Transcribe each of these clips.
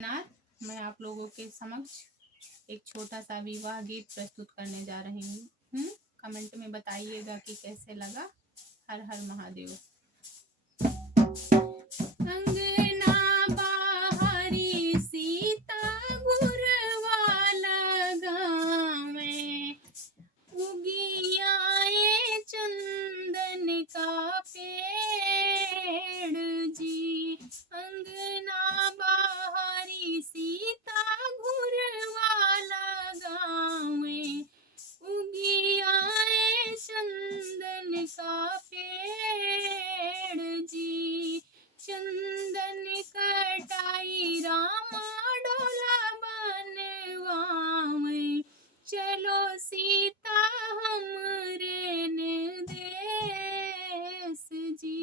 नाथ मैं आप लोगों के समक्ष एक छोटा सा विवाह गीत प्रस्तुत करने जा रही हूँ। कमेंट में बताइएगा कि कैसे लगा। हर हर महादेव। अंगना बाहरी सीता गुरवाला गावे, उगियाए चंदन का पेड़ जी। अंगना बाहरी सीता गुरवाला गावे, उगियाए चंदन का पेड़ जी। चंदन कटाई रामा डोला बनवावे, चलो सीता हमरे देश जी।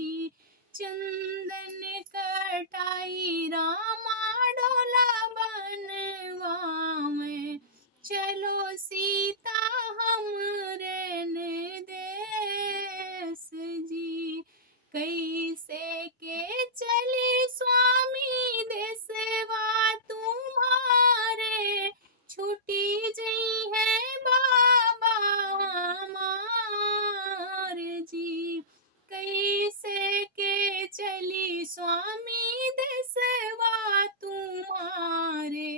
चंदन कटाई रामा डोला बनवावे, चलो सीता हमरे देश जी। कैसे के चली स्वामी देसवा तुम्हारे, छुटी जई है बाबा हमार जी। कैसे के चली स्वामी देसवा तुम्हारे,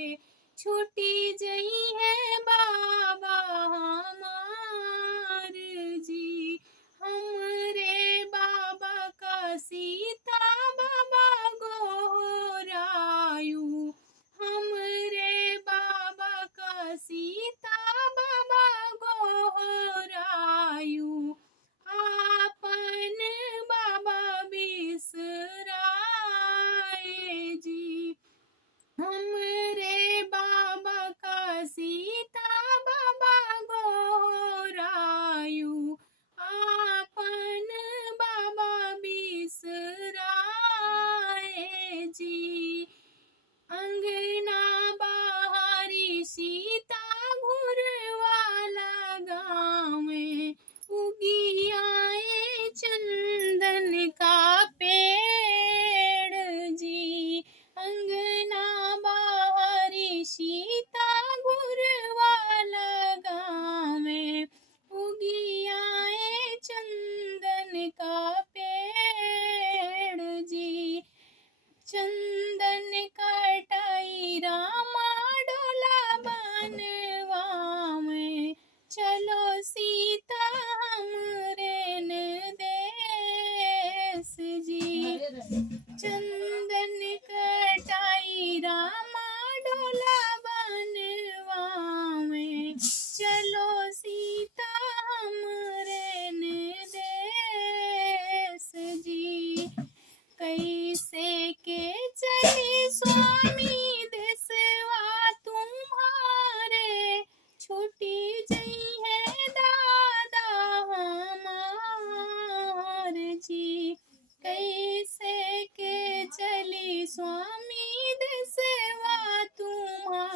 छुटी जई है बाबा हमार जी। हमरे बाबा का सीता बाबा गोरायु, हमरे बाबा का सीता बाबा गोरायु। आपन बाबा बिसराए जी। हमरे बाबा का सीता बाबा गोरायु, आपन बाबा बिसराए जी। अंगना बाहरी सीता गुरवाला गावे, उगियाए चंदन का पेड़ जी। अंगना बाहरी सीता गुरवाला गावे, उगियाए चंदन का पेड़ जी। चंदन कटाई रामा डोला बनवावे, चलो सीता हमरे देश जी। चंदन कटाई रामा डोला बनवावे, चलो सीता हमरे देश जी। कैसे के चली स्वामी देसवा तुम्हारे, छुटी जई है दादा हमार जी। कैसे के चली स्वामी देसवा तुम्हारे,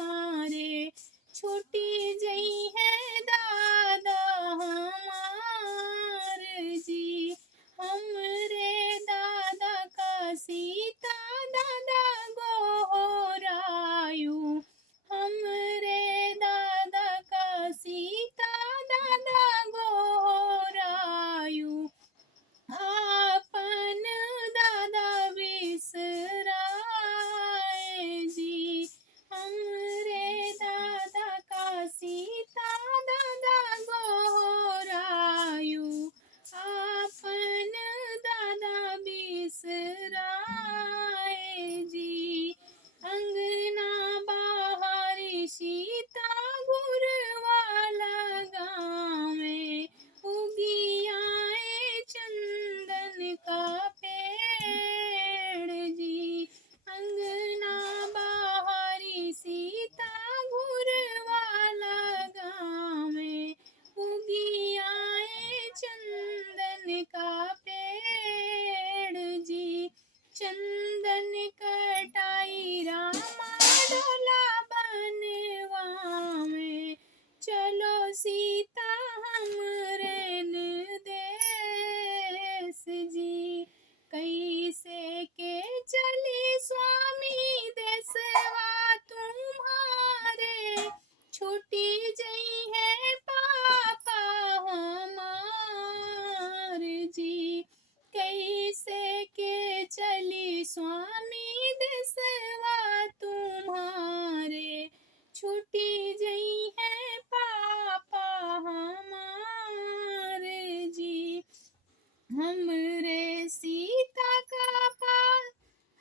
हमरे सीता का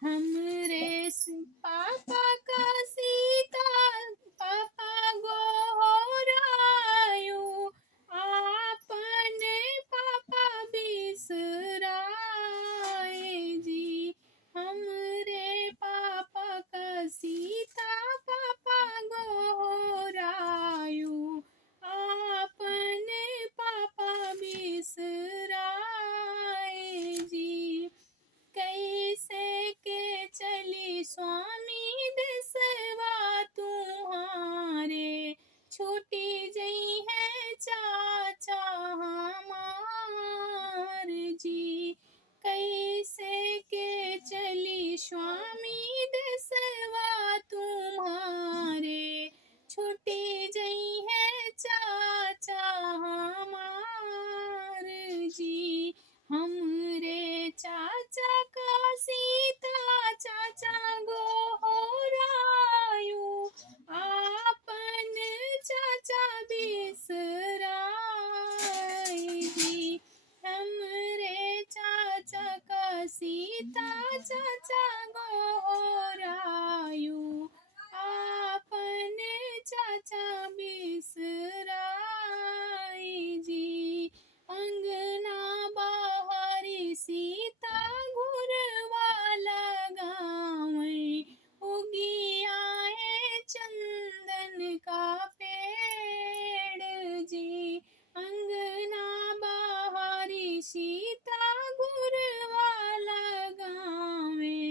हमरे पापा का सीता पापा गोहरायु आपने पापा बिसराए जी। हमरे पापा का सीता पापा गोहरायु आपने पापा बिसराए जी। कैसे के चली स्वामी देसवा तुम्हारे छूटी जई है चाचा हमार जी। कैसे के चली स्वामी देसवा तुम्हारे छूटी जई है चाचा हमार जी। हमरे चाचा का सीता चाचा गोहरायु आपन चाचा बिसराए जी। हमरे चाचा का सीता चाचा गोहरायु आपन चाचा बिसराए जी। अंगना बाहरी सीता घुरवा लगावै उगी आए चंदन का पेड़ जी। अंगना बाहरी सीता घुरवा लगावै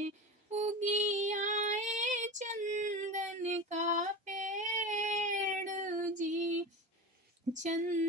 उगी आए चंदन का पेड़ जी। चंदन